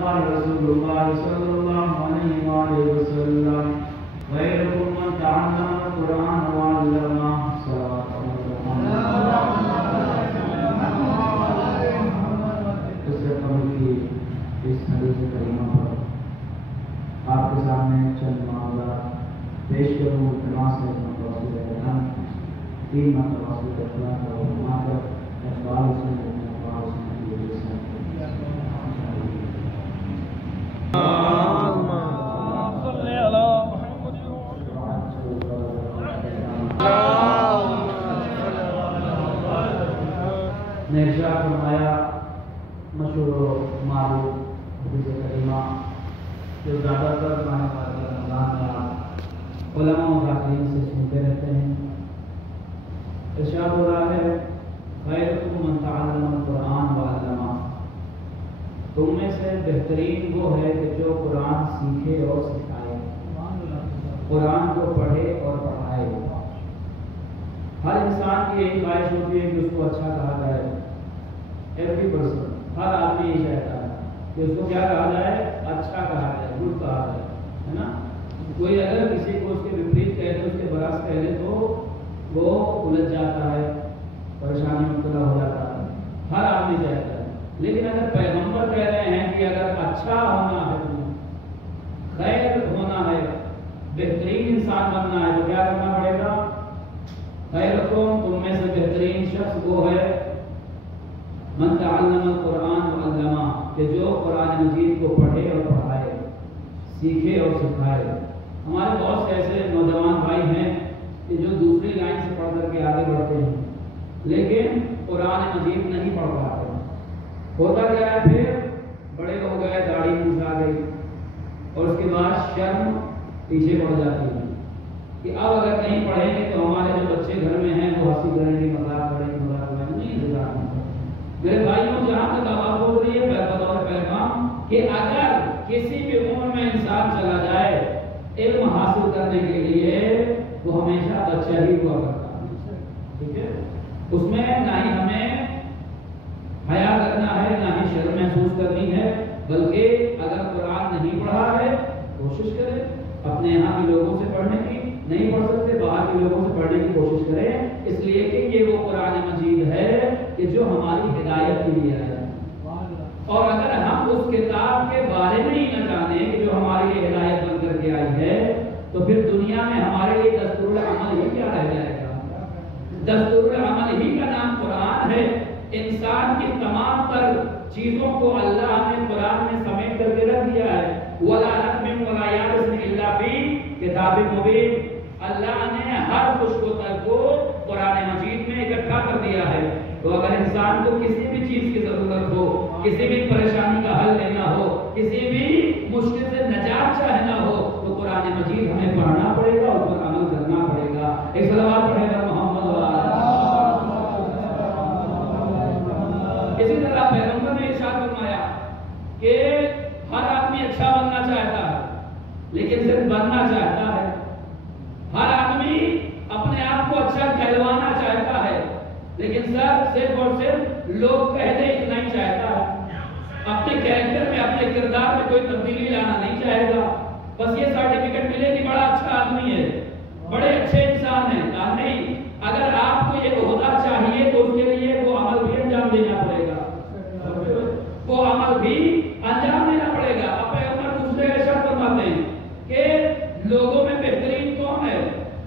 الله رسول الله صلى الله عليه وآله وسلم خيركم من تعلم القرآن وعلمه صلوات اس حدیث کریمہ پر آپ کے سامنے چند معاملہ پیش کروں التماس ہے متوسط کرنا تین متوسط کرنا اور وہاں پر اخبار اس میں اخبار اس میں کی وجہ سے نے ارشاد فرمایا مشہور و معروف حدیث کریمہ جو زیادہ تر ماہ رمضان میں آپ علماء و حاکمین سے سنتے رہتے ہیں. ارشاد ہو رہا ہے خیرکم من تعلم القرآن وعلمہ، تم میں سے بہترین وہ ہے کہ جو قرآن سیکھے اور سکھائے، قرآن کو پڑھے اور پڑھائے. ہر انسان کی یہی خواہش ہوتی ہے کہ اس کو اچھا کہا جائے. ایوری پرسن، ہر آدمی یہ چاہتا ہے کہ اس کو کیا کہا جائے، اچھا کہا جائے، گڈ کہا جائے، ہے نا. کوئی اگر کسی کو اس کے وپریت کہہ دے، اس کے برعکس کہہ دے تو وہ الجھ جاتا ہے، پریشانی میں مبتلا ہو جاتا ہے. ہر آدمی چاہتا ہے. لیکن اگر پیغمبر کہہ رہے ہیں کہ اگر اچھا ہونا ہے، خیر ہونا ہے، بہترین انسان بننا ہے تو کیا کرنا پڑے گا؟ خیرکم، تم میں سے بہترین شخص وہ ہے من تعلم القرآن وعلمہ، کہ جو قرآن مجید کو پڑھے اور پڑھائے، سیکھے اور سکھائے. ہمارے بہت سے ایسے نوجوان بھائی ہیں کہ جو دوسری لائن سے پڑھ کر کے آگے بڑھتے ہیں لیکن قرآن مجید نہیں پڑھ پاتے. ہوتا کیا ہے، پھر بڑے ہو گئے، داڑھی منہ آ گئی اور اس کے بعد شرم پیچھے پڑ جاتی ہے کہ اب اگر نہیں پڑھیں گے تو ہمارے جو بچے گھر میں ہیں وہ ہنسی کریں گے، مذاق کریں گے. نہیں مذاق نہیں. میرے بھائیوں، جہاں تک آواز بول رہی ہے بطور پیغام کہ اگر کسی بھی عمر میں انسان چلا جائے علم حاصل کرنے کے لیے وہ ہمیشہ بچہ ہی ہوا کرتا ہے. ٹھیک ہے، اس میں نہ ہی ہمیں حیا کرنا ہے، نہ ہی شرم محسوس کرنی ہے، بلکہ اگر قرآن نہیں پڑھا ہے کوشش کرے اپنے یہاں کے لوگوں سے پڑھنے کی. نہیں پڑھ سکتے باہر کے لوگوں سے پڑھنے کی کوشش کریں، اس لیے کہ یہ وہ قرآن مجید ہے کہ جو ہماری ہدایت کے لیے آیا ہے. اور اگر ہم اس کتاب کے بارے میں ہی نہ جانیں کہ جو ہمارے لیے ہدایت بن کر کے آئی ہے تو پھر دنیا میں ہمارے لیے دستور العمل ہی کیا رہ جائے گا؟ دستور العمل ہی کا نام قرآن ہے. انسان کی تمام تر چیزوں کو اللہ نے قرآن میں سمیٹ کر کے رکھ دیا ہے. وَلَا نَقْمٍ وَلَا يَابِسٍ إِلَّا فِي كِتَابٍ مُبِينٍ. اللہ نے ہر خشک و تر کو قرآن مجید میں اکٹھا کر دیا ہے. تو اگر انسان کو کسی بھی چیز کی ضرورت ہو، کسی بھی پریشانی کا حل لینا ہو، کسی بھی مشکل سے نجات چاہنا ہو تو قرآن مجید ہمیں پڑھنا پڑے گا، اس پر عمل کرنا پڑے گا. ایک صلوات پڑھے گا محمد وعلیہ. اسی طرح پیغمبر نے ارشاد فرمایا کہ ہر آدمی اچھا بننا چاہتا ہے لیکن صرف بننا چاہتا ہے. ہر آدمی اپنے آپ کو اچھا کہلوانا چاہتا ہے لیکن صرف اور صرف لوگ کہہ دیں اتنا ہی چاہتا ہے. اپنے کیریکٹر میں، اپنے کردار میں کوئی تبدیلی لانا نہیں چاہے گا. بس یہ سرٹیفکیٹ ملے کہ بڑا اچھا آدمی ہے، بڑے اچھے انسان ہیں. نہیں، اگر آپ کو یہ عہدہ چاہیے تو اس کے لیے وہ عمل بھی انجام دینا پڑے گا، وہ عمل بھی انجام دینا پڑے گا. اب پیغمبر دوسرے ارشاد فرماتے ہیں کہ لوگوں میں بہترین کون ہے،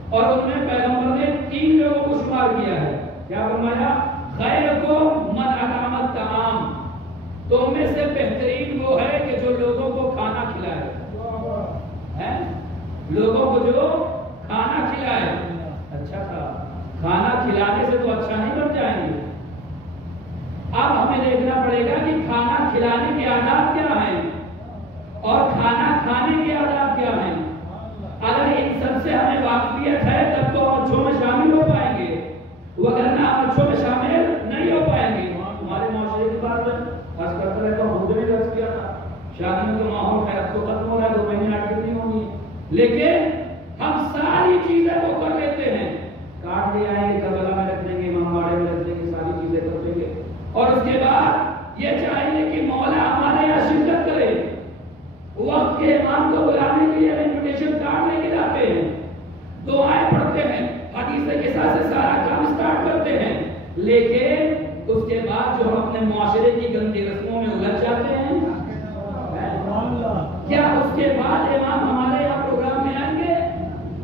اور ان میں پیغمبر نے 3 لوگوں کو شمار کیا ہے. کیا فرمایا؟ خیرکم من اطعم الطعام، تم میں سے بہترین وہ ہے کہ جو لوگوں کو کھانا کھلائے. لوگوں کو جو کھانا کھلائے. اچھا تھا، کھانا کھلانے سے تو اچھا نہیں بن جائیں گے. اب ہمیں دیکھنا پڑے گا کہ کھانا کھلانے کے آداب کیا ہیں اور کھانا کھانے کے آداب کیا ہیں. اگر ان سب سے ہمیں واقفیت ہے تب تو اچھوں میں شامل ہو پائیں گے، وگرنہ اچھوں میں شامل نہیں ہو پائیں گے. ہمارے معاشرے کی بات ہے، خاص کرتا رہتا ہوں، خود بھی درس کیا تھا. شادیوں کا ماحول خیر تو ختم ہو رہا ہے، 2 مہینے آٹھ نہیں ہوں گی، لیکن ہم ساری چیزیں وہ کر لیتے ہیں. کاٹ لے آئیں گے، کربلا میں رکھ دیں گے، امام باڑے میں رکھ دیں گے، ساری چیزیں کر دیں گے. اور اس کے بعد یہ چاہیے کہ مولا ہمارے یہاں شرکت کرے. لیکن اس کے بعد جو ہم اپنے معاشرے کی گندی رسموں میں الجھ جاتے ہیں، کیا اس کے بعد امام ہمارے یہاں پروگرام میں آئیں گے؟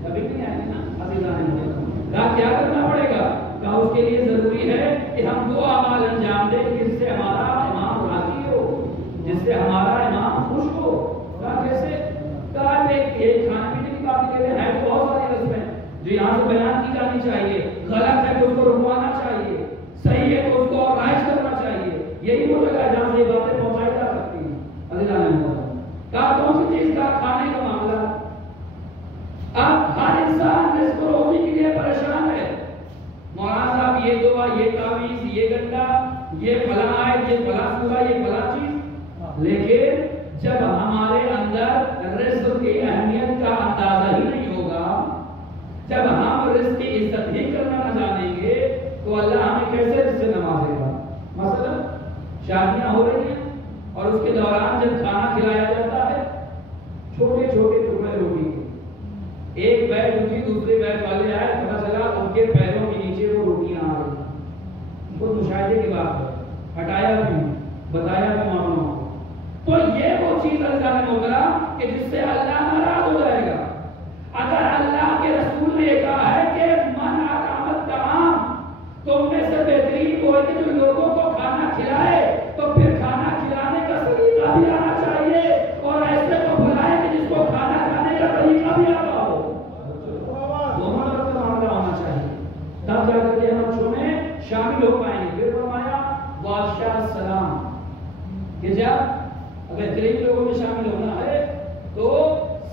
کبھی نہیں آئیں گے نا عزیزان۔ کیا کرنا پڑے گا؟ کہا اس کے لیے ضروری ہے کہ ہم وہ اعمال انجام دیں جس سے ہمارا امام راضی ہو، جس سے ہمارا امام خوش ہو۔ کہا کیسے؟ کہا ایک کھانے پینے کی بات کے لیے ہے بہت ساری رسمیں جو یہاں سے بیان کی جانی چاہیے، غلط ہے تو اس کو رکوانا چاہیے، صحیح ہے تو اس کو رائج کرنا چاہیے۔ یہی وہ جگہ ہے جہاں سے یہ باتیں پہنچائی جا سکتی ہیں۔ عزیزان کہا کون سی چیز کا؟ کھانے کا معاملہ۔ اب ہر انسان رزق و روزی کے لیے پریشان ہے، مولانا صاحب یہ دعا، یہ تعویذ، یہ گنڈا، یہ فلاں آیت، یہ فلاں سورہ، یہ فلاں چیز، لیکن جب ہمارے اندر رزق کی اہمیت کا اندازہ ہی نہیں ہوگا، جب ہم رزق کی عزت ہی کرنا نہ جانیں گے تو اللہ ہمیں کیسے رزق سے نوازے گا؟ مثلا شادیاں ہو رہی ہیں اور اس کے دوران جب کھانا کھلایا جاتا ہے، چھوٹے چھوٹے ٹکڑے روٹی کے، ایک بیگ اٹھی، دوسرے بیگ والے آئے، پتہ چلا ان کے پیروں کے نیچے وہ روٹیاں آ رہی، وہ مشاہدے کی بات ہے، ہٹایا بھی، بتایا بھی معاملوں کو۔ تو یہ وہ چیز اللہ نے محترم کہ جس سے اللہ ناراض ہو جائے گا۔ اگر اللہ کے رسول نے یہ کہا ہے کہ من اطعمت طعام، تم میں سے بہترین وہ ہے کہ جو لوگوں کو کھانا کھلائے، تو پھر کھانا کھلانے کا سلیقہ بھی آنا چاہیے اور ایسے کو بلائے کہ جس کو کھانا کھانے کا طریقہ بھی آتا ہو۔ دونوں طرف کا معاملہ ہونا چاہیے، تب جا کر کے ہم بچوں میں شامل ہو پائیں گے۔ پھر فرمایا بادشاہ السلام کہ جب بہترین لوگوں میں شامل ہونا ہے تو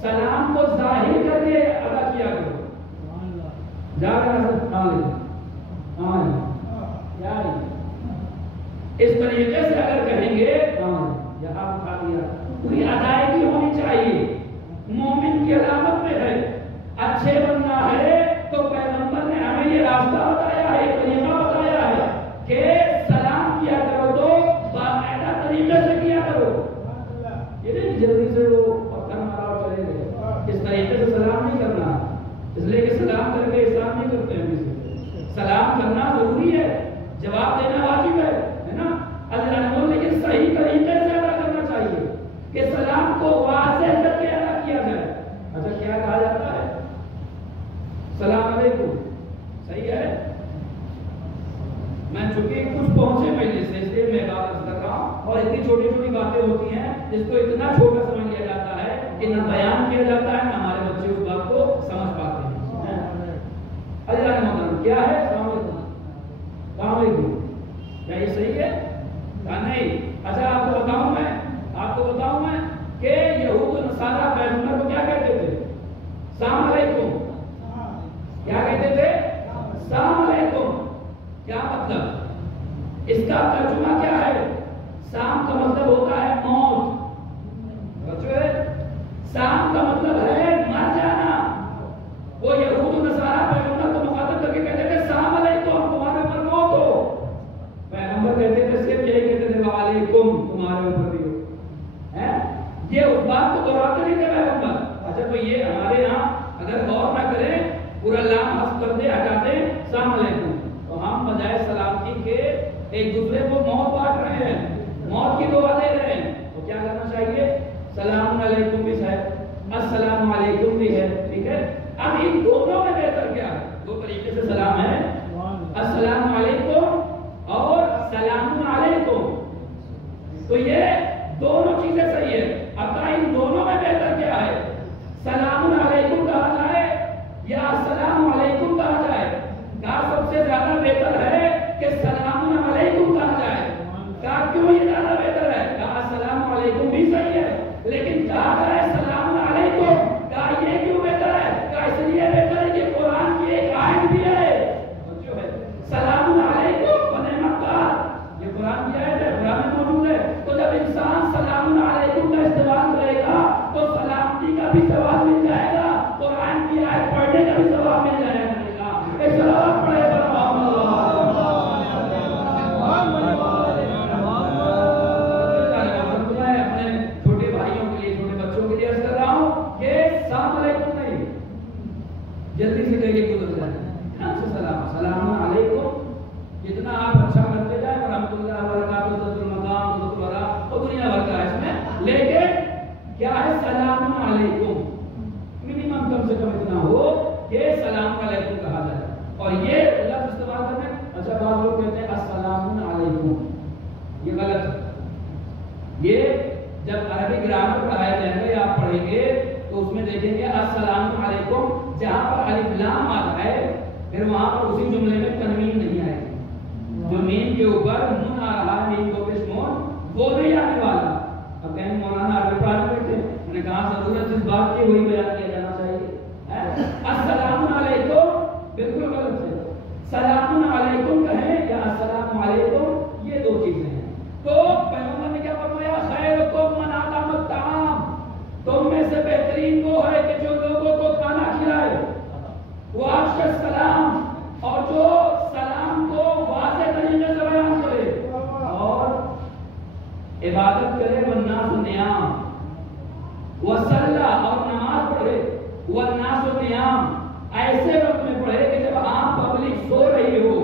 سلام کو ظاہر کر کے ادا کیا کرو۔ جا اس طریقے سے اگر کہیں گے یہاں اٹھا دیا، پوری ادائیگی ہونی چاہیے۔ مومن کی علامت میں ہے، اچھے بننا ہے تو پیغمبر نے ہمیں یہ راستہ بتایا ہے، یہ طریقہ بتایا ہے کہ سلام کیا کرو تو باقاعدہ طریقے سے کیا کرو، یہ نہیں جلدی سے وہ پتھر مارا اور چلے گئے۔ اس طریقے سے سلام نہیں کرنا، اس لیے کہ سلام کر کے احسان نہیں کرتے ہیں کسی سے۔ سلام کرنا ضروری ہے، جواب دینا واجب ہے نا اللہ، لیکن صحیح طریقے سے ادا کرنا چاہیے کہ سلام کو واضح کر کے ادا کیا جائے۔ اچھا کیا کہا جاتا ہے؟ سلام علیکم، صحیح ہے؟ میں چونکہ کچھ پہنچے مجلس سے اس لیے میں بات کر رہا ہوں، اور اتنی چھوٹی چھوٹی باتیں ہوتی ہیں جس کو اتنا چھوٹا سمجھ لیا جاتا ہے کہ نہ بیان کیا جاتا ہے، نہ ہمارے بچے اس بات کو سمجھ پاتے ہیں۔ اللہ نے محترم کیا ہے؟ السلام علیکم، السلام علیکم، کیا یہ صحیح ہے؟ کہا نہیں۔ اچھا آپ کو بتاؤں میں کہ یہود و نصارہ پیغمبر کو کیا کہتے تھے؟ السلام علیکم، کیا کہتے تھے؟ السلام علیکم۔ کیا مطلب؟ اس کا ترجمہ کیا ہے؟ سام کا مطلب ہوتا ہے موت، سام کا مطلب ہے مر جانا۔ وہ یہود و نصارہ پیغمبر کو مخاطب کر کے کہتے تھے السلام علیکم، تمہارے اوپر موت ہو۔ پیغمبر کہتے تھے صرف یہی کہتے تھے وعلیکم، تمہارے اوپر بھی ہو۔ یہ اس بات کو دوہراتے نہیں تھے پیغمبر۔ اچھا تو یہ ہمارے یہاں اگر غور نہ کریں، پورا لام حذف کر دے، ہٹا دیں السلام علیکم، تو ہم بجائے سلامتی کے ایک دوسرے کو موت بانٹ رہے ہیں، موت کی دعا دے رہے ہیں۔ تو کیا کرنا چاہیے؟ سلام علیکم بھی ہے، السلام علیکم بھی ہے، ٹھیک ہے؟ اب ان دونوں میں بہتر کیا ہے؟ دو طریقے سے سلام ہے، السلام علیکم اور سلام علیکم، تو یہ دونوں چیزیں صحیح ہے۔ اب ان دونوں میں بہتر کیا ہے؟ سلام علیکم کہا جائے یا السلام علیکم کہا جائے؟ کہا سب سے زیادہ بہتر ہے کہ سلام علیکم کہا جائے۔ کہا کیوں یہ زیادہ بہتر ہے؟ کہا السلام علیکم بھی صحیح ہے، لیکن کہا جائے السلام علیکم، کہا یہ کیوں بہتر ہے؟ کہا اس لیے بہتر ہے کہ قرآن کی ایک آیت بھی ہے سلام علیکم و نعمت اللہ، یہ قرآن کی آیت ہے، قرآن میں موجود ہے۔ تو جب انسان سلام علیکم کا استعمال کرے گا تو سلامتی کا بھی ثواب مل جائے گا، قرآن کی آیت پڑھنے کا بھی ثواب مل جائے گا۔ کیا ہے سلام علیکم، منیمم کم سے کم اتنا ہو کہ سلام علیکم کہا جائے. اور یہ لفظ استعمال کرنے اچھا بعض لوگ کہتے ہیں السلام علیکم، یہ غلط ہے. یہ جب عربی گرامر پڑھایا جائے گا یا آپ پڑھیں گے تو اس میں دیکھیں گے السلام علیکم جہاں پر الف لام آتا ہے پھر وہاں پر اسی جملے میں تنوین نہیں آئے گی. جو میم کے اوپر نون آ رہا ہے، میم کو پیش نون، وہ نہیں آنے والا. اب کہیں مولانا عربی پڑھانے بیٹھے، انہوں نے کہا ضرورت جس بات کی وہی بیان کیا جانا چاہیے. السلام علیکم بالکل غلط ہے. سلام علیکم کہیں یا السلام علیکم، یہ دو چیزیں ہیں. تو پیغمبر نے کیا فرمایا؟ خیرکم من اطعم الطعام، تم میں سے بہترین وہ ہے کہ جو لوگوں کو کھانا کھلائے، وافشى السلام، اور جو سلام کو واضح طریقے سے بیان کرے اور عبادت کرے. والناس نیام، وصلى، اور نماز پڑھے. والناس نیام، ایسے وقت میں پڑھے کہ جب عام پبلک سو رہی ہو،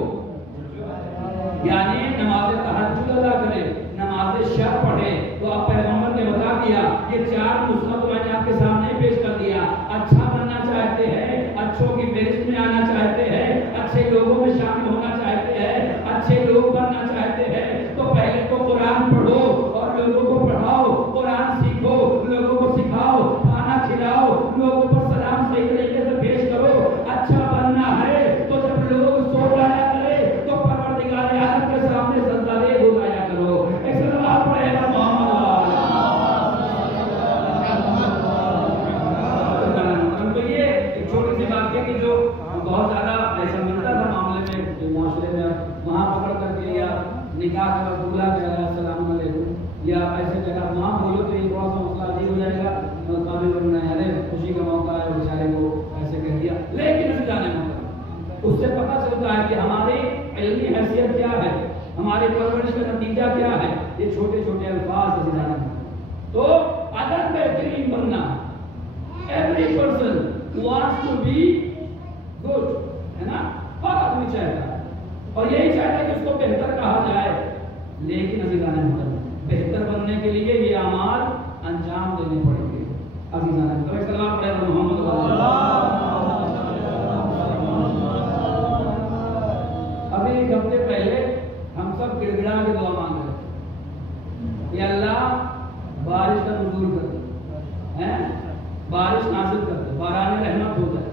یعنی نماز تہجد ادا کرے، نماز شب پڑھے. تو اب پیغمبر نے بتا دیا یہ چار نسخہ میں نے آپ کے سامنے پیش کر دیا. اچھا بننا چاہتے ہیں، اچھوں کی فہرست میں آنا چاہتے ہیں، اچھے لوگوں میں شامل ہونا چاہتے ہیں، اچھے لوگ بننا چاہتے ہیں، تو پہلے تو قرآن پڑھو اور لوگوں کو پڑھاؤ. قرآن سیکھو، لوگوں کو سکھاؤ، کھانا کھلاؤ، لوگوں پر سلام صحیح طریقے سے پیش کرو. اچھا بننا ہے تو جب لوگ سو جایا کرے تو پروردگار عالم کے سامنے سجدہ دے ہو جایا کرو. ایک سلام پڑھے گا محمد. تو یہ ایک چھوٹی سی بات ہے کہ جو بہت زیادہ ایسا ملتا تھا معاملے میں معاشرے میں، وہاں پکڑ کر کے یا نکاح کا بولا گیا السلام علیکم، یا ایسے جگہ وہاں بولو تو یہ تھوڑا سا مسئلہ عجیب ہو جائے گا. قابل بننا ہے، ارے خوشی کا موقع ہے بیچارے کو ایسے کہہ دیا. لیکن اس جانے موقع اس سے پتہ چلتا ہے کہ ہماری علمی حیثیت کیا ہے، ہماری پرورش کا نتیجہ کیا ہے. یہ چھوٹے چھوٹے الفاظ سے جانے موقع. تو اگر بہترین بننا، every person wants to be good، ہے نا، ہر آدمی چاہتا ہے اور یہی چاہتا ہے کہ اس کو بہتر کہا جائے. لیکن عزیزان محترم، بہتر بننے کے لیے یہ اعمال انجام دینے پڑیں گے. عزیزان محترم، سلام پڑھے محمد ابھی ایک ہفتے پہلے ہم سب گڑ گڑا کے دعا مانگ رہے تھے کہ اللہ بارش کا نزول کر دے، بارش نازل کر دے، باران رحمت ہو جائے.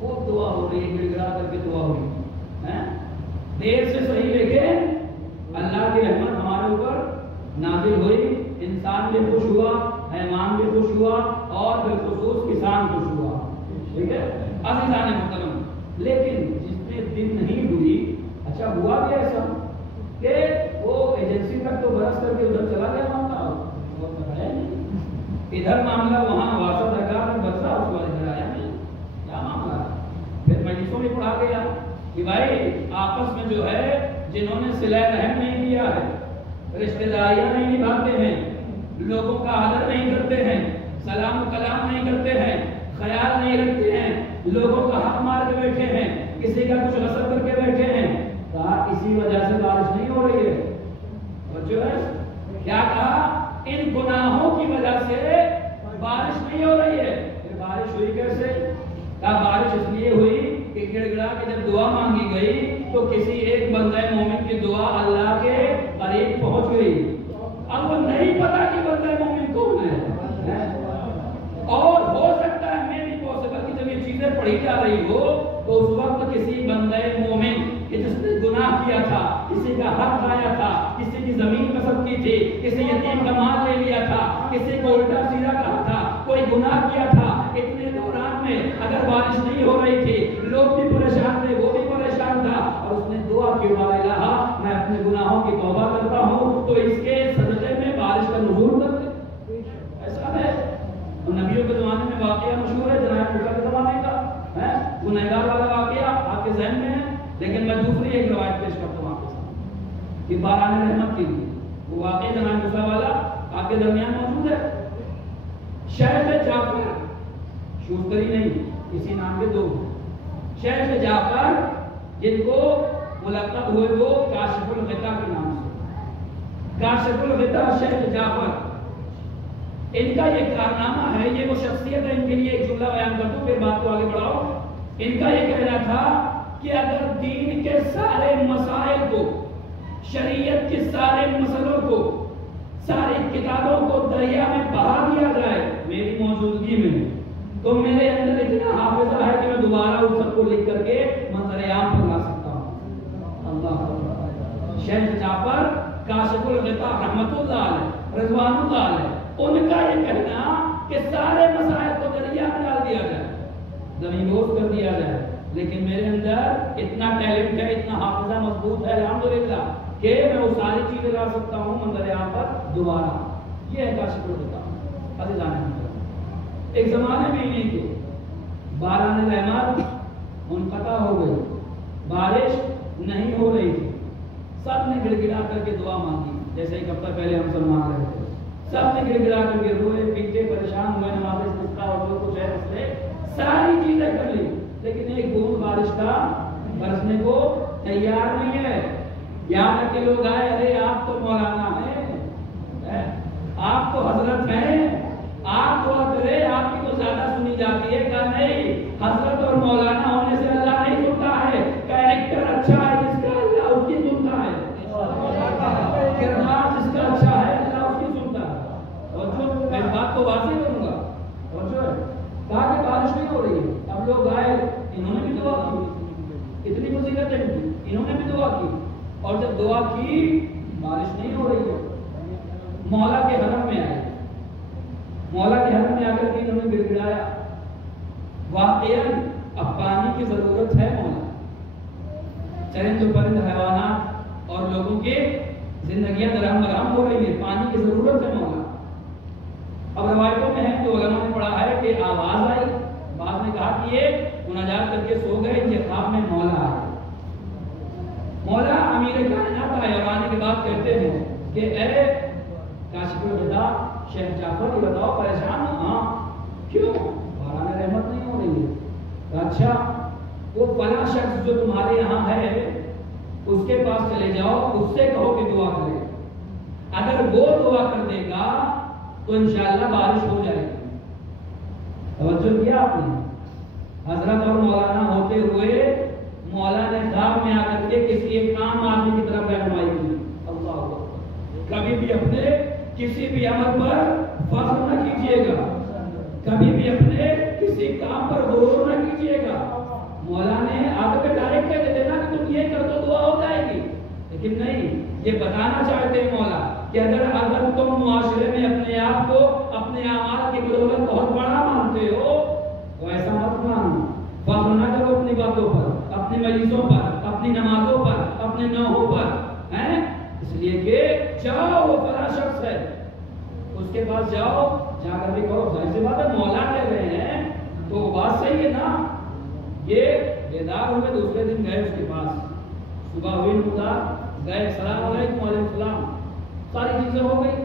وہ دعا ہو رہی ہے، گڑ گڑا کر کے دعا ہو رہی ہے. دیر سے صحیح لیکن اللہ کی رحمت ہمارے اوپر نازل ہوئی. انسان بھی خوش ہوا، حیوان بھی خوش ہوا اور بالخصوص کسان خوش ہوا. ٹھیک ہے عزیزان محترم، لیکن جس نے دن نہیں ہوئی، اچھا ہوا بھی ایسا کہ وہ ایجنسی تک تو برس کر کے ادھر چلا گیا معاملہ، ادھر معاملہ وہاں واسطہ درگاہ میں برسا، اس والے ادھر آیا نہیں، کیا معاملہ ہے. پھر مجلسوں میں پڑھا گیا کہ بھائی آپس میں جو ہے جنہوں نے صلہ رحم نہیں کیا ہے، رشتہ داریاں نہیں نبھاتے ہیں، لوگوں کا آدر نہیں کرتے ہیں، سلام و کلام نہیں کرتے ہیں، خیال نہیں رکھتے ہیں، لوگوں کا حق مار کے بیٹھے ہیں، کسی کا کچھ غصب کر کے بیٹھے ہیں، کہا اسی وجہ سے بارش نہیں ہو رہی ہے. بچوں کیا کہا؟ ان گناہوں کی وجہ سے بارش نہیں ہو رہی ہے. پھر بارش ہوئی کیسے؟ کہا بارش اس لیے ہوئی کہ گڑ گڑا کے جب دعا مانگی گئی تو کسی ایک بندہ مومن کی دعا اللہ کے قریب پہنچ گئی. اب وہ نہیں پتا کہ بندہ مومن کون ہے، اور ہو سکتا ہے میں بھی پاسبل کہ جب یہ چیزیں پڑھی جا رہی ہو تو اس وقت کسی بندہ مومن کہ جس نے گناہ کیا تھا، کسی کا حق کھایا تھا، کسی کی زمین قسم کی تھی، کسی یتیم کا مال لے لیا تھا، کسی کو الٹا سیدھا کہا تھا، کوئی گناہ کیا تھا، اتنے دوران میں اگر بارش نہیں ہو رہی تھی، لوگ بھی پریشان تھے، وہ بھی پریشان تھا، اور اس نے دعا کی الہ میں اپنے گناہوں کی توبہ کرتا ہوں تو اس کے صدقے میں بارش کا نزول کر دے. ایسا ہے نبیوں کے زمانے میں واقعہ مشہور ہے، جناب موسیٰ کے زمانے کا ہے، گنہگار والا واقعہ آپ کے ذہن میں ہے. لیکن میں دوسری ایک روایت پیش کرتا ہوں آپ کے سامنے کہ باران رحمت کے لیے وہ واقعہ جناب موسیٰ والا آپ کے درمیان موجود ہے. شیخ جعفر، شوستری نہیں، کسی نام کے دو، شیخ جعفر جن کو ملقب ہوئے وہ کاشف الغطا کے نام سے، کاشف الغطا شیخ جعفر. ان کا یہ کارنامہ ہے، یہ وہ شخصیت ہے. ان کے لیے ایک جملہ بیان کر دوں پھر بات کو آگے بڑھاؤ. ان کا یہ کہنا تھا کہ اگر دین کے سارے مسائل کو، شریعت کے سارے مسئلوں کو، ساری کتابوں کو دریا میں بہا دیا جائے میری موجودگی میں، تو میرے اندر اتنا حافظہ ہے کہ میں دوبارہ اس سب کو لکھ کر کے منظر عام پر لا سکتا ہوں. اللہ شیخ جعفر کاشف الغطاء رحمت اللہ علیہ رضوان اللہ علیہ، ان کا یہ کہنا کہ سارے مسائل کو دریا میں ڈال دیا جائے، زمین بوس کر دیا جائے، لیکن میرے اندر اتنا ٹیلنٹ ہے، اتنا حافظہ مضبوط ہے الحمدللہ کہ میں وہ ساری چیزیں لا سکتا ہوں منظر عام پر دوبارہ. یہ ہے کاشف الغطاء. عزیزان ایک زمانے میں انہیں کے باران رحمت منقطع ہو گئی، بارش نہیں ہو رہی تھی. سب نے گڑ گڑا کر کے دعا مانگی، جیسے ایک ہفتہ پہلے ہم سب مانگ رہے تھے. سب نے گڑ گڑا کر کے روئے پیٹے پریشان ہوئے، نماز استسقاء اور جو کچھ ہے اس نے ساری چیزیں کر لی، لیکن ایک بوند بارش کا برسنے کو تیار نہیں ہے. یہاں تک کہ لوگ آئے، ارے آپ تو مولانا ہیں، آپ تو حضرت ہیں، آپ دعا کرے، آپ کی تو زیادہ سنی جاتی ہے. کہا نہیں، حضرت اور مولانا ہونے سے اللہ نہیں سنتا ہے. کیریکٹر اچھا ہے جس کا اللہ اس کی سنتا ہے، کردار جس کا اچھا ہے اللہ اس کی سنتا ہے. اور میں بات کو واضح کروں گا. کہا کہ بارش نہیں ہو رہی ہے. اب لوگ آئے، انہوں نے بھی دعا کی، اتنی مصیبتیں کی، انہوں نے بھی دعا کی، اور جب دعا کی بارش نہیں ہو رہی ہے. مولا کے حرم میں آئے، مولا کے حرم میں آ کر کے انہوں نے گڑ گڑایا. واقعاً اب پانی کی ضرورت ہے مولا. چرند و پرند حیوانات اور لوگوں کے زندگیاں درہم برہم ہو رہی ہیں، پانی کی ضرورت ہے مولا. اب روایتوں میں ہے جو علماء نے پڑھا ہے کہ آواز آئی، بعد نے کہا کہ یہ مناجات کر کے سو گئے کہ خواب میں مولا آئے. مولا امیر کائنات آئے اور آنے کے بعد کہتے ہیں کہ اے کاشف الغطاء شیخ جعفر یہ بتاؤ پریشان ہو؟ ہاں. کیوں؟ باران رحمت نہیں ہو رہی ہے. اچھا، وہ فلاں شخص جو تمہارے یہاں ہے اس کے پاس چلے جاؤ، اس سے کہو کہ دعا کرے. اگر وہ دعا کر دے گا تو انشاءاللہ بارش ہو جائے گی. توجہ کیا آپ نے؟ حضرت اور مولانا ہوتے ہوئے مولا نے خواب میں آ کر کے کسی ایک عام آدمی کی طرف رہنمائی کی. اللہ اکبر. کبھی بھی اپنے کسی بھی عمل پر فخر نہ کیجیے گا، کبھی بھی اپنے کسی کام پر غرور نہ کیجیے گا. مولا نے آپ کو ڈائریکٹ کہہ دینا کہ تم یہ کر دو دعا ہو جائے گی، لیکن نہیں، یہ بتانا چاہتے ہیں مولا کہ اگر تم معاشرے میں اپنے آپ کو اپنے اعمال کی بدولت بہت بڑا مانتے ہو تو ایسا مت مانو. فخر نہ کرو اپنی باتوں پر، اپنی مجلسوں پر، اپنی نمازوں پر، اپنے نوحوں پر، ہیں؟ اس لیے کہ جاؤ وہ فلاں شخص ہے اس کے پاس جاؤ، جا کر بھی کہو. ظاہر سی بات ہے مولا کہہ رہے ہیں تو بات صحیح ہے نا. یہ بیدار ہوئے دوسرے دن گئے اس کے پاس، صبح ہوئی نمودار گئے، السلام علیکم. وعلیکم السلام. ساری چیزیں ہو گئی.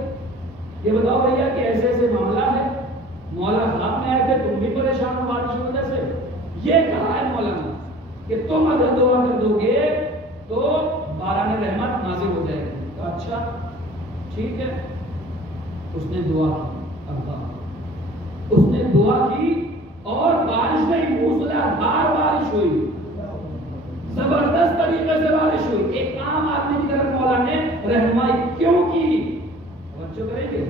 یہ بتاؤ بھیا کہ ایسے ایسے معاملہ ہے. مولا خواب میں آئے تھے، تم بھی پریشان ہو بارش کی وجہ سے. یہ کہا ہے مولا نے کہ تم اگر دعا کر دو گے تو باران رحمت نازل ہو جائے گی. تو اچھا ٹھیک ہے. اس نے دعا کی، اللہ اس نے دعا کی اور بارش نہیں، موسلادھار بارش ہوئی، زبردست طریقے سے بارش ہوئی. ایک عام آدمی کی طرف مولا نے رہنمائی کیوں کی؟ توجہ کریں گے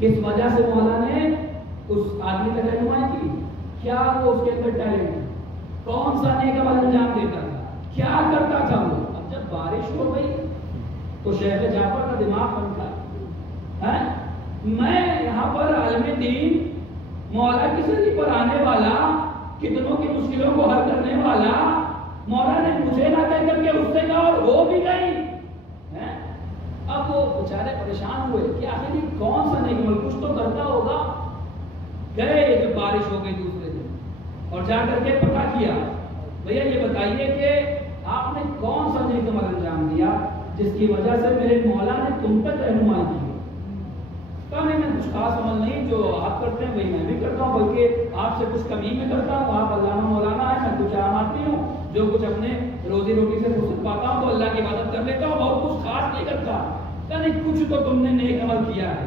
کس وجہ سے مولا نے اس آدمی تک رہنمائی کی. کیا وہ اس کے اندر ٹیلنٹ ہے؟ کون سا نیک عمل انجام دیتا تھا؟ کیا کرتا تھا وہ؟ اب جب بارش ہو گئی تو شیخ جعفر کا دماغ بنتا ہے. میں یہاں پر عالم دین مولا کی سری پر آنے والا، کتنوں کی مشکلوں کو حل کرنے والا، مولا نے مجھے نہ کہہ کر کے اس سے کہا اور وہ بھی گئی. اب وہ بیچارے پریشان ہوئے کہ آخر یہ کون سا نیک عمل، کچھ تو کرتا ہوگا. گئے جب بارش ہو گئی دوسرے دن اور جا کر کے پتہ کیا، بھیا یہ بتائیے کہ آپ نے کون سا نیک عمل انجام دیا جس کی وجہ سے میرے مولا نے تم تک رہنمائی کی. کہا نہیں، میں کچھ خاص عمل نہیں، جو آپ کرتے ہیں وہی میں بھی کرتا ہوں، بلکہ آپ سے کچھ کمی میں کرتا ہوں. آپ علامہ مولانا ہے، میں کچھ عام آدمی ہوں جو کچھ اپنے روزی روٹی سے فرصت پاتا ہوں تو اللہ کی عبادت کر لیتا ہوں، بہت کچھ خاص نہیں کرتا. کہا نہیں، کچھ تو تم نے نیک عمل کیا ہے.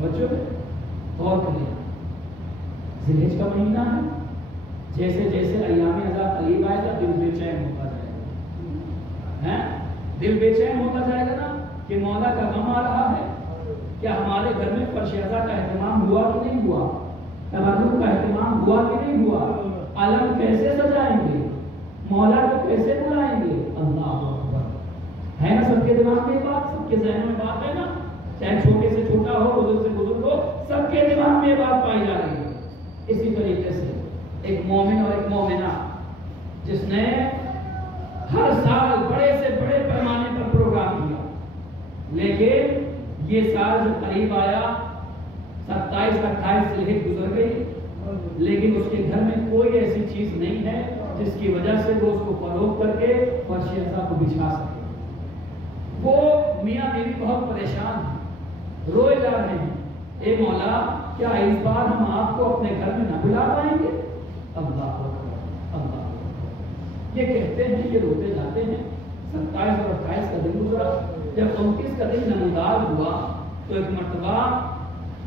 غور کریں، ذی الحج کا مہینہ ہے، جیسے جیسے ایام اعضاء قریب آئے گا دل بے چین ہوتا جائے گا، دل بے چین ہوتا جائے گا نا کہ مولا کا غم آ رہا ہے۔ کیا ہمارے گھر میں فرش اعضاء کا اہتمام ہوا کہ نہیں ہوا؟ تبرک کا اہتمام ہوا کہ نہیں ہوا؟ علم کیسے سجائیں گے؟ مولا کو کیسے بلائیں گے؟ اللہ اکبر، ہے نا سب کے دماغ میں بات، سب کے ذہن میں بات ہے نا، چاہے چھوٹے سے چھوٹا ہو، بزرگ سے بزرگ ہو، سب کے دماغ میں بات پائی جا رہی ہے۔ اسی طریقے سے ایک مومن اور ایک مومنہ جس نے ہر سال بڑے سے بڑے پیمانے پر پروگرام کیا، لیکن یہ سال جو قریب آیا 27-28 ذی الحج گزر گئی، لیکن اس کے گھر میں کوئی ایسی چیز نہیں ہے جس کی وجہ سے وہ اس کو فروخت کر کے فرش اعضاء کو بچھا سکے۔ وہ میاں بیوی بہت پریشان ہیں، روئے جا رہے ہیں، اے مولا کیا اس بار ہم آپ کو اپنے گھر میں نہ بلا پائیں گے؟ اللہ اکبر، اللہ اکبر، یہ کہتے ہیں، یہ روتے جاتے ہیں۔ 27 اور 28 کا دن گزرا، جب 29 کا دن نمودار ہوا تو ایک مرتبہ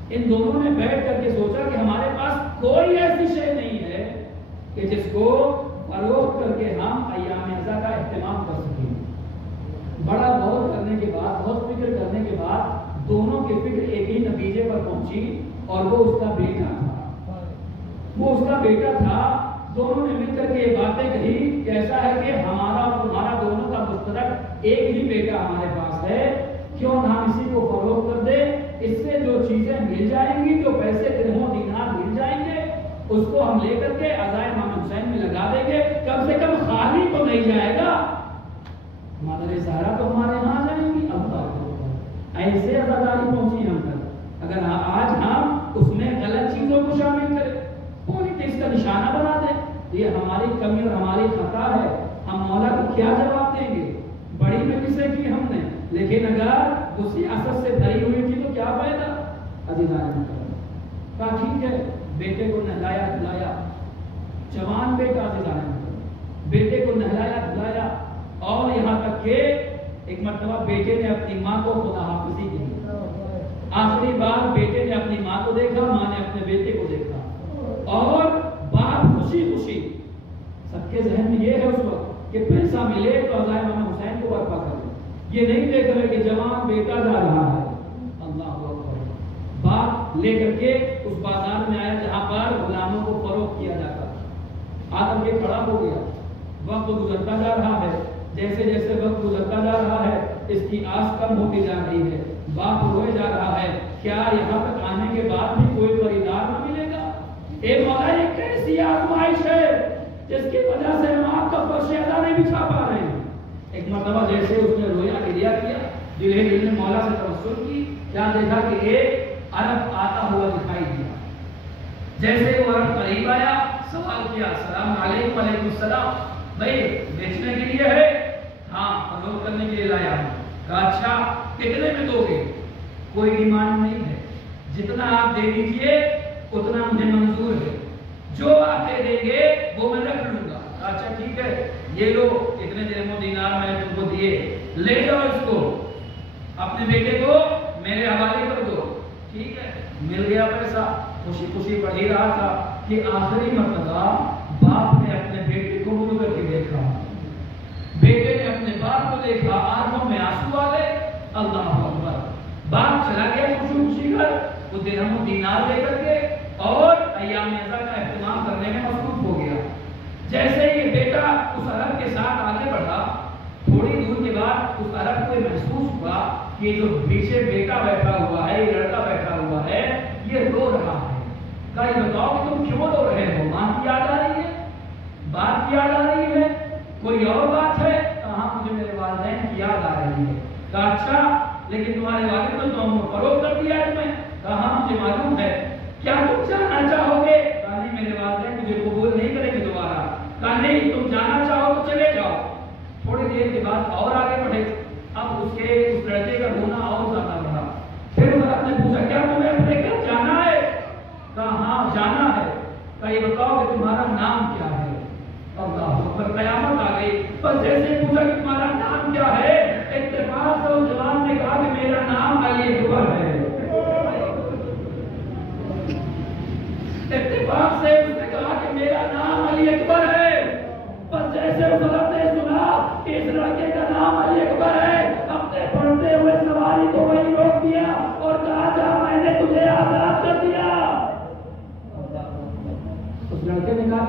ان دونوں نے بیٹھ کر کے سوچا کہ ہمارے پاس کوئی ایسی شے نہیں ہے کہ جس کو فروخت کر کے ہم ایام اعضاء کا اہتمام کر سکیں۔ بڑا غور کرنے کے بعد، بہت فکر کرنے کے بعد دونوں کی فکر ایک ہی نتیجے پر پہنچی، اور وہ اس کا بیٹا تھا، وہ اس کا بیٹا تھا۔ دونوں نے مل کر کے یہ باتیں کہی کہ ایسا ہے کہ ہمارا اور تمہارا دونوں کا مشترک ایک ہی بیٹا ہمارے پاس ہے، کیوں نہ ہم اسی کو فروخت کر دیں، اس سے جو چیزیں مل جائیں گی، جو پیسے درہم دینار مل جائیں گے، اس کو ہم لے کر کے عزائے امام حسین میں لگا دیں گے، کم سے کم خالی تو نہیں جائے گا، مادر زہرا تو ہمارے یہاں آ جائیں گی۔ اب ایسے عزاداری پہنچی ہم تک، اگر آج ہم اس میں غلط چیزوں کو شامل کریں، پولیٹکس کا نشانہ بنا دیں، یہ ہماری کمی اور ہماری خطا ہے۔ ہم مولا کو کیا جواب دیں گے؟ بڑی مجلسیں کی ہم نے، لیکن اگر وہ سیاست سے بھری ہوئی تھی تو کیا فائدہ؟ عزیزان کہا ٹھیک ہے، بیٹے کو نہلایا دھلایا، جوان بیٹا، عزیزان بیٹے کو نہلایا دھلایا، اور یہاں تک کہ ایک مرتبہ بیٹے نے اپنی ماں کو خدا حافظی کی، آخری بار بیٹے نے اپنی ماں کو دیکھا، ماں نے اپنے بیٹے کو دیکھا، اور باپ خوشی خوشی، سب کے ذہن میں یہ ہے اس وقت کہ پیسہ ملے تو عزائے امام حسین کو برپا کرے، یہ نہیں دیکھ رہے کہ جوان بیٹا جا رہا ہے۔ اللہ اکبر، باپ لے کر کے اس بازار میں آیا جہاں پر غلاموں کو فروخت کیا جاتا، آ کر کے کھڑا ہو گیا، وقت گزرتا جا رہا ہے، جیسے جیسے وقت گزرتا جا رہا ہے اس کی آس کم ہوتی جا رہی ہے، باپ روئے جا رہا ہے، کیا یہاں تک آنے کے بعد بھی کوئی خریدار نہ ملے گا؟ اے مولا یہ کیسی آزمائش ہے جس کی وجہ سے ہم آپ کا فرش اعضاء نہیں بچھا پا رہے ہیں؟ ایک مرتبہ جیسے اس نے رویا گریا کیا، دل نے مولا سے توسل کی، کیا دیکھا کہ ایک عرب آتا ہوا دکھائی دیا، جیسے وہ عرب قریب آیا سوال کیا، السلام علیکم، وعلیکم السلام، بھائی بیچنے کے لیے ہے؟ ہاں فروخت کرنے کے لیے لایا ہوں۔ کہا اچھا کتنے میں دو گے؟ کوئی ڈیمانڈ نہیں ہے، جتنا آپ دے دیجئے اتنا مجھے منظور ہے، جو آپ دے دیں گے وہ میں رکھ لوں گا۔ اچھا ٹھیک ہے، یہ لو اتنے درہم و دینار میں نے تم کو دیے، لے جاؤ اس کو، اپنے بیٹے کو میرے حوالے کر دو۔ ٹھیک ہے، مل گیا پیسہ، خوشی خوشی پڑھ ہی رہا تھا کہ آخری مرتبہ باپ نے اپنے بیٹے کو منہ کر کے دیکھا، بیٹے نے اپنے باپ کو دیکھا، آنکھوں میں آنسو آ گئے۔ اللہ اکبر، باپ چلا گیا خوشی خوشی گھر، وہ درہم و دینار لے کر کے اور ایام اعضاء کا اہتمام کرنے میں مصروف ہو گیا۔ جیسے ہی بیٹا اس عرب کے ساتھ آگے بڑھا، تھوڑی دور کے بعد اس عرب کو محسوس ہوا کہ جو پیچھے بیٹا بیٹھا ہوا ہے، یہ لڑکا بیٹھا ہوا ہے، یہ رو رہا ہے۔ کہا یہ بتاؤ کہ تم کیوں رو رہے ہو؟ ماں کی یاد آ رہی ہے، باپ کی یاد آ رہی ہے، کوئی اور بات ہے؟ کہاں مجھے میرے والدین کی یاد آ رہی ہے۔ کہا اچھا لیکن تمہارے والد نے تو ہم کو فروخت کر دیا ہے تمہیں؟ کہا مجھے معلوم ہے، کیا تم جانا چاہو گے؟ کہا نہیں، میرے والدین مجھے قبول نہیں کریں گے دوبارہ۔ کہا نہیں، تم جانا چاہو تو چلے جاؤ۔ تھوڑی دیر کے بعد اور آگے بڑھے، اب اس لڑکے کا رونا اور زیادہ بڑھا۔ پھر اس عرب نے پوچھا کیا تمہیں اپنے گھر جانا ہے؟ کہا ہاں جانا ہے۔ کہا یہ بتاؤ کہ تمہارا نام کیا ہے؟ اللہ اکبر، قیامت آ گئی۔ بس جیسے پوچھا کہ تمہارا نام کیا ہے، اتفاق سے اس جوان نے کہا کہ میرا نام علی اکبر ہے۔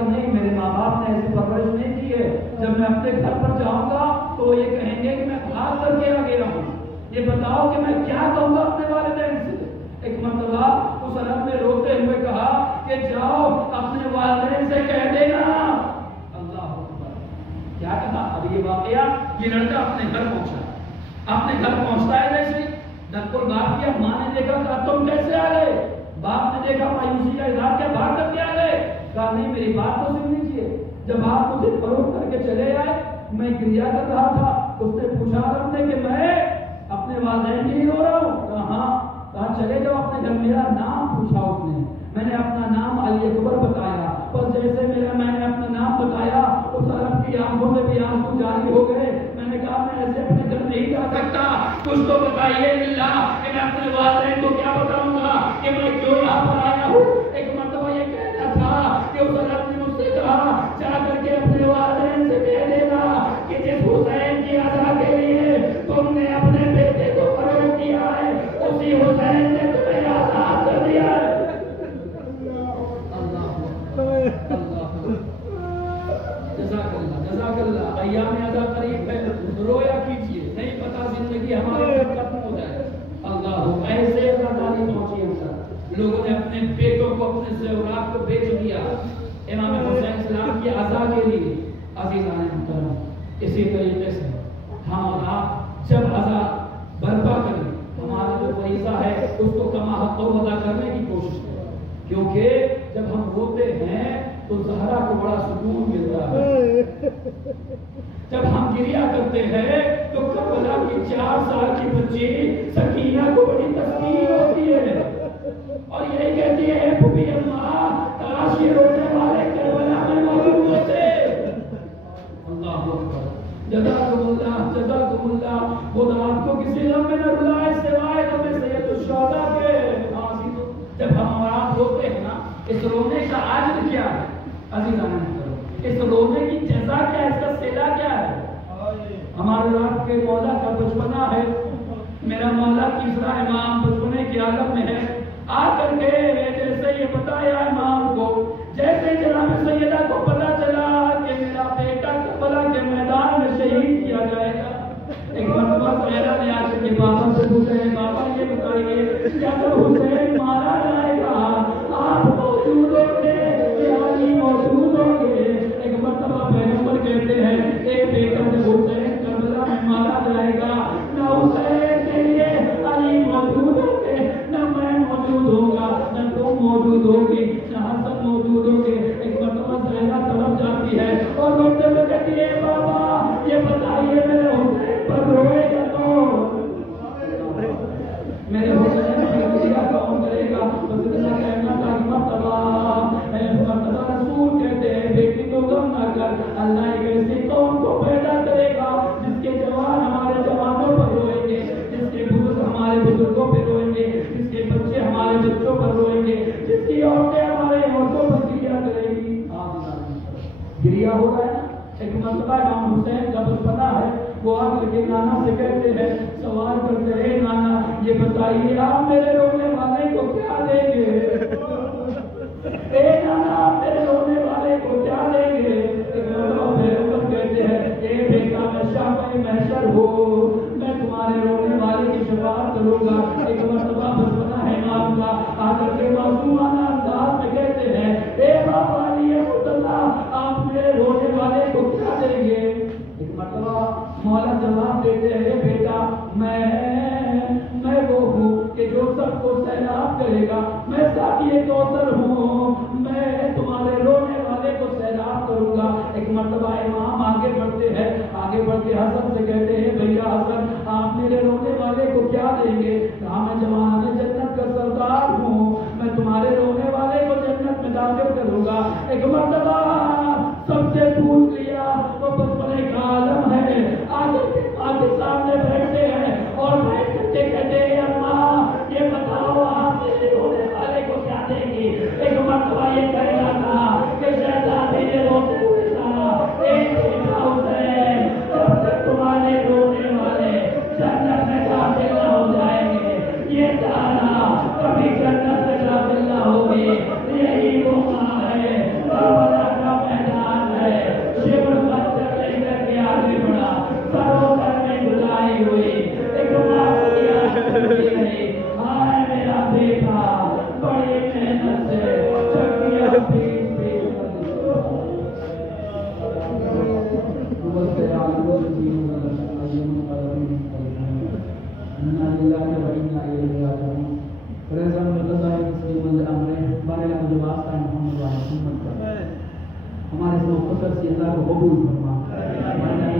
نہیں، میرے ماں باپ نے ایسی پرورش نہیں کی ہے، جب میں اپنے گھر پر جاؤں گا تو یہ کہیں گے کہ میں بھاگ کر کے آ گیا ہوں، یہ بتاؤ کہ میں کیا کہوں گا اپنے والدین سے۔ ایک مرتبہ اس عرب نے روتے ہوئے کہا کہ جاؤ اپنے والدین سے کہہ دینا۔ اللہ اکبر، کیا کہا؟ اب یہ واقعہ، یہ لڑکا اپنے گھر پہنچا، اپنے گھر پہنچتا ہے جیسے دھکل باپ کیا، ماں نے دیکھا کہ تم کیسے آ گئے؟ باپ نے دیکھا مایوسی کا اظہار کیا، بھاگ کر کے آ گئے؟ کہا نہیں، میری بات تو سن لیجیے، جب آپ مجھے فروخت کر کے چلے آئے میں گریا کر رہا تھا، اس نے پوچھا رب نے کہ میں اپنے والدین کے لیے رو رہا ہوں؟ کہا ہاں۔ کہا چلے جاؤ اپنے گھر، میرا نام پوچھا اس نے، میں نے اپنا نام علی اکبر بتایا، اور جیسے میں نے اپنا نام بتایا اس عرب کی آنکھوں سے بھی آنسو جاری ہو گئے۔ میں نے کہا میں ایسے اپنے گھر نہیں جا سکتا، کچھ تو بتائیے للہ کہ میں اپنے والدین کو کیا بتاؤں گا کہ میں کیوں یہاں پر آیا ہوں۔ ایک مرتبہ یہ کہنا تھا کہ اس عرب نے مجھ سے کہا جا کر کے اپنے والدین سے کہہ دینا کہ جس حسین کی عزا کے لیے تم نے اپنے بیٹے کو فروخت کیا ہے، اسی حسین نے تمہیں آزاد کر دیا ہے۔ جزاک اللہ، جزاک اللہ۔ ایام عزا قریب ہے، رویا کیجیے، نہیں پتا زندگی ہمارے ختم ہو جائے۔ اللہ، ایسے عزاداری پہنچی ہم سب لوگوں نے اپنے بیٹوں کو، اپنے زیورات کو بیچ دیا امام حسین السلام کی عزا کے لیے۔ عزیزان محترم، اسی طریقے سے ہم اور آپ جب عزا برپا کریں، ہمارا جو فریضہ ہے اس کو کما حق ادا کرنے کی کوشش کریں، کیونکہ جب ہم روتے ہیں تو زہرا کو بڑا سکون ملتا ہے، جب ہم گریا کرتے ہیں تو کربلا کی 4 سال کی بچی سکینہ کو بڑی تسکین ہوتی ہے اور یہی کہتی ہے اے پھوپھی اماں کاش یہ رونے والے کربلا میں موجود ہوتے۔ اللہ اکبر، جزاکم اللہ، جزاکم اللہ۔ خدا آپ کو کسی غم میں نہ رلائے سوائے غم سید الشہداء کے۔ جب ہم اور آپ روتے ہیں نا، اس رونے کا اجر کیا ہے عزیزان محترم؟ اس رونے کی جزا کیا ہے؟ اس کا صلہ کیا ہے؟ ہمارے آپ کے مولا کا بچپنا ہے، میرا مولا تیسرا امام بچپنے کے عالم میں ہے، آ کر کے جیسے یہ بتایا امام کو، جیسے جناب سیدہ کو پتا چلا کہ میرا بیٹا کربلا کے میدان میں شہید کیا جائے گا، ایک مرتبہ سیدہ نے آ کے بابا سے پوچھا ہے بابا یہ بتائیے کیا جب حسین مارا جائے گا آپ موجود ہوں گے یا علی موجود ہوں گے؟ ایک مرتبہ پیغمبر کہتے ہیں اے بیٹا جب حسین کربلا میں مارا جائے گا نہ حسین کے لیے علی موجود ہوں گے، نہ میں موجود ہوں گا، نہ تم موجود ہوگی، نہ حسن موجود ہوں گے۔ ایک مرتبہ زہرا طرف جاتی ہے اور روتے ہوئے کہتی ہے بابا یہ بتائیے میرے حسین پر روئے گا کون؟ میرے حسین پر روئے گا کون کرے گا؟ بس اتنا کہنا تھا کہ مرتبہ رسول کہتے ہیں بیٹی تو غم نہ کر، اللہ ایک ایسی قوم کو پیدا کرے گا جس کے جوان ہمارے جوانوں پر روئیں گے، جس کے بزرگ ہمارے بزرگوں پر روئیں گے، جس کے بچے ہمارے بچوں پر روئیں گے، جس کی عورتیں ہمارے عورتوں پر گریا کریں گی۔ گریا ہو رہا ہے نا۔ ایک مرتبہ امام حسین کا بچپنا ہے، وہ آ کر کے نانا سے کہتے ہیں، سوال کرتے ہیں نانا یہ بتائیے آپ میرے رونے والے کو کیا دیں گے؟ اے نانا آپ میرے رونے والے کو کیا دیں گے؟ ایک مرتبہ پیغمبر کہتے ہیں اے بیٹا میں شافع محشر ہوں، میں تمہارے رونے والے کی شفاعت کروں گا۔ ایک مرتبہ بچپنا ہے امام کا، آ کر کے معصومانہ انداز میں کہتے ہیں اے بابا علی مرتضیٰ آپ میرے رونے والے کو کیا دیں گے؟ ایک مرتبہ مولا جواب دیتے ہیں بیٹا میں وہ ہوں کہ جو سب کو سیراب کرے گا، میں ساقی کوثر ہوں، میں تمہارے رونے والے کو سیراب کروں گا۔ ایک مرتبہ امام آگے بڑھتے ہیں، آگے بڑھ کے حسن سے کہتے ہیں بھیا حسن آپ میرے رونے والے کو کیا دیں گے؟ کہا میں جوان جنت کا سردار ہوں، میں تمہارے رونے والے کو جنت میں داخل کروں گا۔ ایک مرتبہ سب سے پوچھ لیا، وہ بچپنے کا عالم ہے، آگے سامنے بیٹھتے ہیں اور بیٹھ کر کے کہتے ہیں اماں یہ بتاؤ آپ میرے رونے والے کو کیا دیں گی؟ ایک مرتبہ یہ کہنا تھا کہ شہزادی نے روتے ہوئے کہا ایک حسین جب تک تمہارے رونے والے جنت میں داخل نہ ہو جائیں گے یہ جانا کبھی جنت میں داخل نہ ہوگی، یہی وہ ماں ہے کربلا کا مختصر سی اللہ کو قبول فرما.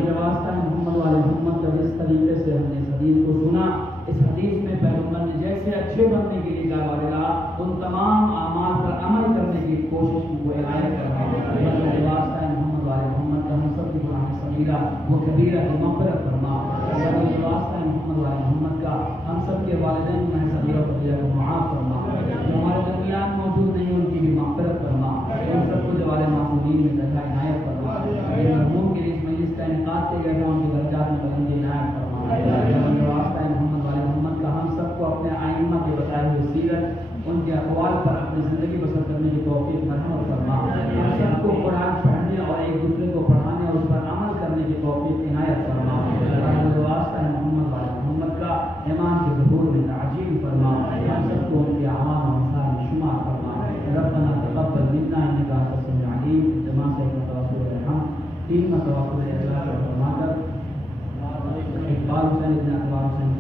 جو واسطہ محمد والے محمد کا جس طریقے سے ہم نے اس حدیث کو سنا، اس حدیث میں پیغمبر نے جیسے اچھے بننے کے لیے کہا وغیرہ ان تمام اعمال پر عمل کرنے کی کوشش کو عنایت کرنا. جو واسطہ محمد والے محمد کا ہم سب کی گناہ صغیرہ و کبیرہ کی مغفرت فرما. جو واسطہ محمد والے محمد کا ہم سب کے والدین گناہ صغیرہ و کبیرہ کو معاف فرما. جو ہمارے درمیان موجود نہیں ان کی بھی مغفرت فرما. ان سب کو جو والے معصومین میں درجہ عنایت فرما. مرحوم کے لیے اس مجلس کا انعقاد کیا گیا ان کے درجات میں بلند عنایت فرما. جو واسطہ محمد والے محمد کا ہم سب کو اپنے ائمہ کے بتائے ہوئے سیرت ان کے اقوال پر اپنی زندگی بسر کرنے کی توفیق مرحمت فرما. ہم سب کو قرآن پڑھنے اور ایک دوسرے کو پڑھانے اور اس پر عمل کرنے کی توفیق عنایت فرما. جو واسطہ محمد والے محمد کا ایمان کے ظہور میں تعجیل فرما. ہم سب کو ان کے اعمال و انصار میں شمار فرما. ربنا تقبل منا انك انت السميع العليم. جماع سے توسل الحمد تین مرتبہ اخلاص فرما کر اقبال حسین ابن اقبال حسین